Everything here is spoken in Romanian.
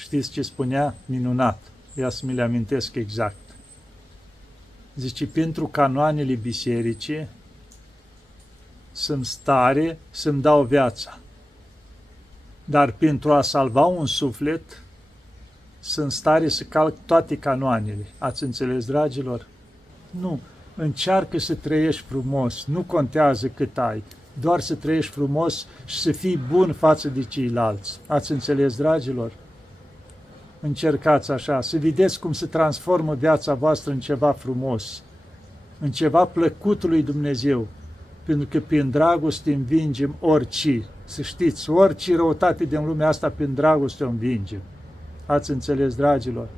Știți ce spunea? Minunat. Ia să mi le amintesc exact. Zice, pentru canoanele bisericii sunt stare să-mi dau viața. Dar pentru a salva un suflet, sunt stare să calc toate canoanele. Ați înțeles, dragilor? Nu. Încearcă să trăiești frumos. Nu contează cât ai. Doar să trăiești frumos și să fii bun față de ceilalți. Ați înțeles, dragilor? Încercați așa, să vedeți cum se transformă viața voastră în ceva frumos, în ceva plăcut lui Dumnezeu, pentru că prin dragoste învingem orice. Să știți, orice răutate din lumea asta, prin dragoste o învingem. Ați înțeles, dragilor?